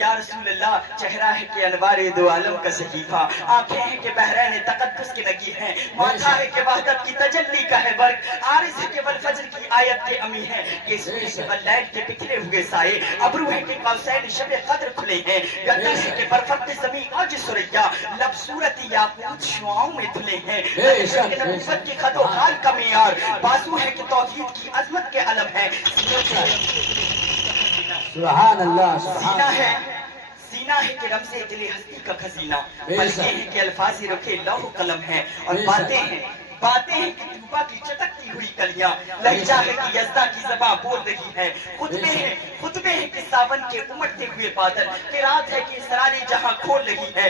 یا رسول اللہ چہرہ ہے کہ انوار دو عالم کا صحیفہ، آنکھیں ہیں کہ بحرین تقدس کی نگی ہیں، ماتھا ہے کہ وحدت کی تجلی کا ہے برق، عارض ہے کہ والفجر کی آیت کے امی ہے، کیسوی ہے کہ واللیل کے بکھرے ہوئے سائے، ابرو ہے کہ قوسین شب قدر کھلے ہیں، گردن ہے کہ برفق زمین آج سریا، لب صورت یاقوت شعاؤں میں دھلے ہیں، نقش ہے کہ نبوت کی خط و خال کا معیار، بازو ہے کہ توحید کی عظمت کے علم ہے، سبحان اللہ سینہ ہے سینہ ہے کہ رمز دل ہستی کا خزینہ، پلکیں ہیں کہ الفاظ رکھے لوح قلم ہے، اور باتیں ہیں کہ طوبا کی چٹکتی ہوئی کلیاں، لہجہ ہے کہ یزدہ کی زباں بول رہی ہے، خطبے ہیں کہ ساون کے امڑتے ہوئے بادل، قرات ہے کہ سراری جہاں کھول رہی ہے،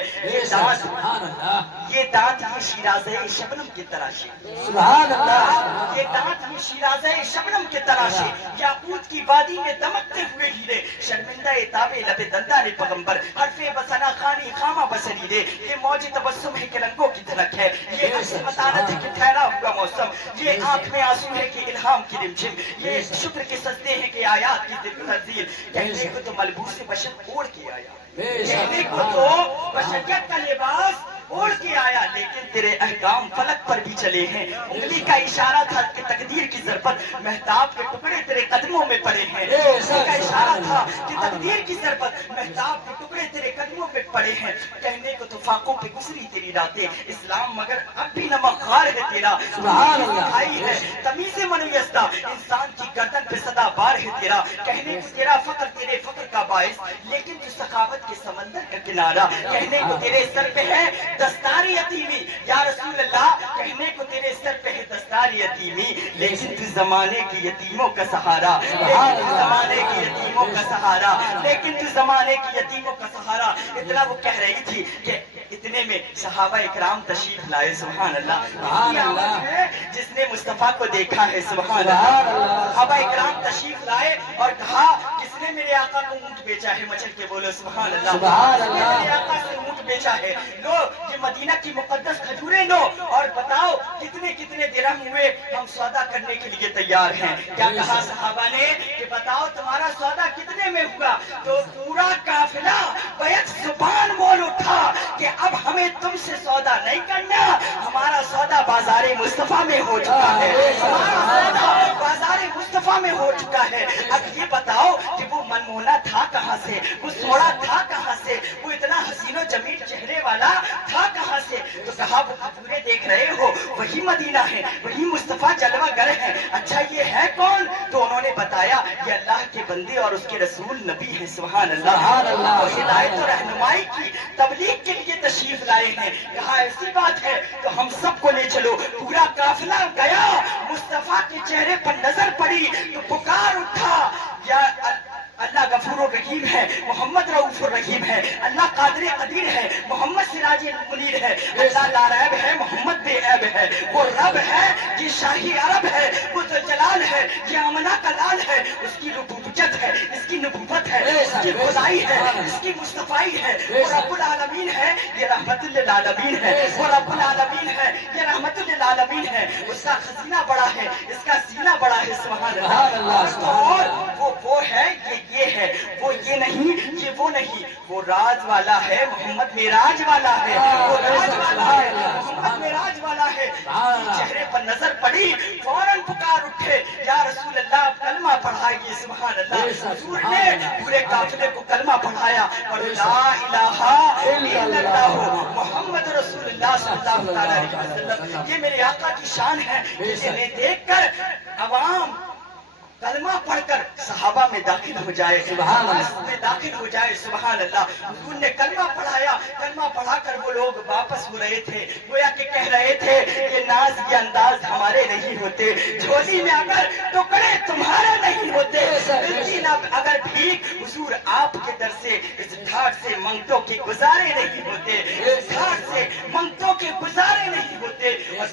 یہ دانت یہ شیرازہ شبنم کے تراشے، سبحان اللہ یہ دانت یہ شیرازہ شبنم کے تراشے، یاقوت کی وادی میں دمکتے ہوئے ہیرے، شرمندہ تاب لب دندان پیغمبر، حرف بسنا خانی خامہ بسریرے، یہ موج تبسم ہے کہ رنگوں کی دھڑک ہے، یہ عکس متانت ہے کہ ٹھہرا ہوا موسم، یہ آنکھ میں آنسو ہے کہ الہام کی رمجھم، یہ شکر کے سجدے ہیں کہ آیات کی تنزیل، کہنے کو تو ملبوس بشر اوڑھ کے آیا، کہنے کو تو بشریت کا لباس اوڑھ کے آیا، لیکن تیرے احکام فلک پر بھی چلے ہیں، انگلی کا اشارہ تھا کہ تقدیر کی ضربت مہتاب کے ٹکڑے تیرے قدموں میں پڑے ہیں، انگلی کا اشارہ تھا کہ تقدیر کی ضربت مہتاب کے ٹکڑے تیرے قدموں میں پڑے ہیں، کہنے کو تو فاقوں پہ گزری تیری راتیں، اسلام مگر اب بھی نمکخوار ہے تیرا، سبحان اللہ ہے تمیز منیستہ، انسان کی گردن پہ صدا بار ہے تیرا، کہنے کو تیرا فقر تیرے فقر کا باعث، لیکن تو سخاوت کے سمندر کا کنارہ، کہنے کو تیرے سر پہ ہے دستار یتیمی، یا رسول اللہ کہنے کو تیرے سر پہ ہے دستار یتیمی، لیکن تو زمانے کی یتیموں کا سہارا، لیکن تو زمانے کی یتیموں کا سہارا، لیکن تو زمانے کی یتیموں کا سہارا، اتنا وہ کہہ رہی تھی کہ اتنے میں صحابہ اکرام تشریف لائے، سبحان اللہ، سبحان اللہ ہے جس نے مصطفیٰ کو دیکھا ہے، سبحان اللہ، صحابہ اکرام تشریف لائے اور کہا کس نے میرے آقا کو اونٹ بیچا ہے، مچل کے بولو سبحان اللہ، سبحان کس نے اللہ میرے آقا سے اونٹ بیچا ہے، لو یہ مدینہ کی مقدس کھجوریں لو اور بتاؤ کتنے کتنے درہم ہوئے، ہم سودا کرنے کے لیے تیار ہیں، کیا کہا صحابہ نے کہ بتاؤ تمہارا سودا کتنے میں ہوا، تو پورا قافلہ بیک زبان بول اٹھا کہ اب ہمیں تم سے سودا نہیں کرنا، ہمارا سودا بازار مصطفیٰ میں ہو چکا ہے، ہمارا سودا بازار مصطفیٰ میں ہو چکا ہے، اب یہ بتاؤ کہ وہ منمونا تھا کہاں سے، وہ سوڑا تھا کہاں سے، وہ اتنا حسین و جمیل چہرے والا تھا کہاں سے، تو کہا وہ کھجوریں دیکھ رہے ہو وہی مدینہ ہے، وہی مصطفیٰ جلوہ گر ہے، اچھا یہ ہے کون، تو انہوں نے بتایا یہ اللہ کے بندے اور اس کے رسول نبی ہیں، سبحان اللہ، وہ ہدایت و رہنمائی کی تبلیغ کے لیے تشریف لائے ہیں، کہا ایسی بات ہے تو ہم سب کو لے چلو، پورا قافلہ گیا، مصطفیٰ کے چہرے پر نظر پڑی تو پکار اٹھا، یا اللہ غفور الرحیم ہے، محمد رؤوف الرحیم ہے، اللہ قادر قدیر ہے، محمد سراج منیر ہے، اللہ لاریب ہے، محمد بے عیب ہے، وہ رب ہے یہ شاہی عرب ہے، وہ ذوالجلال ہے یہ آمنہ کا لال ہے، اس کی ربوبیت ہے، اس کی نبوت ہے، اس کی خدائی ہے، اس کی مصطفیٰ ہے، وہ رب العالمین ہے یہ رحمت للعالمین ہے، وہ رب العالمین ہے یہ رحمت للعالمین ہے، اس کا خزینہ بڑا ہے، اس کا سینہ بڑا ہے، سبحان اللہ، اور وہ ہے یہ ہے، وہ یہ نہیں یہ وہ نہیں، وہ راز والا ہے، محمد معراج والا ہے، وہ راز والا ہے، محمد معراج والا ہے، چہرے پر نظر پڑی فوراً پکار اٹھے، یا رسول اللہ کلمہ پڑھائیے، سبحان اللہ، حضور نے پورے قافلے کو کلمہ پڑھایا اور لا الہ الا اللہ محمد رسول اللہ صلی اللہ علیہ وسلم، یہ میرے آقا کی شان ہے، جسے دیکھ کر عوام کلمہ پڑھ کر صحابہ میں داخل ہو جائے، سبحان اللہ میں داخل ہو جائے، سبحان اللہ، حضور نے کلمہ پڑھایا، کلمہ پڑھا کر وہ لوگ واپس ہو رہے تھے، گویا کہ کہہ رہے تھے یہ ناز یہ انداز ہمارے نہیں ہوتے، جھولی میں اگر ٹکڑے تمہارے نہیں ہوتے، لیکن اب اگر بھیک حضور آپ کے در سے اس ڈھاٹ سے منگتوں کے گزارے نہیں ہوتے، اس ڈھاٹ سے منگتوں کے گزارے نہیں ہوتے، اور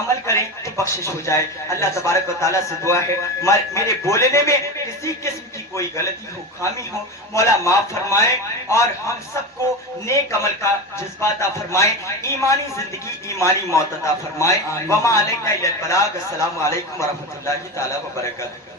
عمل کریں تو بخشش ہو جائے. اللہ تبارک و تعالیٰ سے دعا ہے میرے بولنے میں کسی قسم کی کوئی غلطی ہو خامی ہو مولا معاف فرمائے اور ہم سب کو نیک عمل کا جذبہ عطا فرمائے, ایمانی زندگی ایمانی موت عطا فرمائے. وما علینا الا البلاغ. السلام علیکم ورحمۃ اللہ تعالیٰ وبرکاتہ.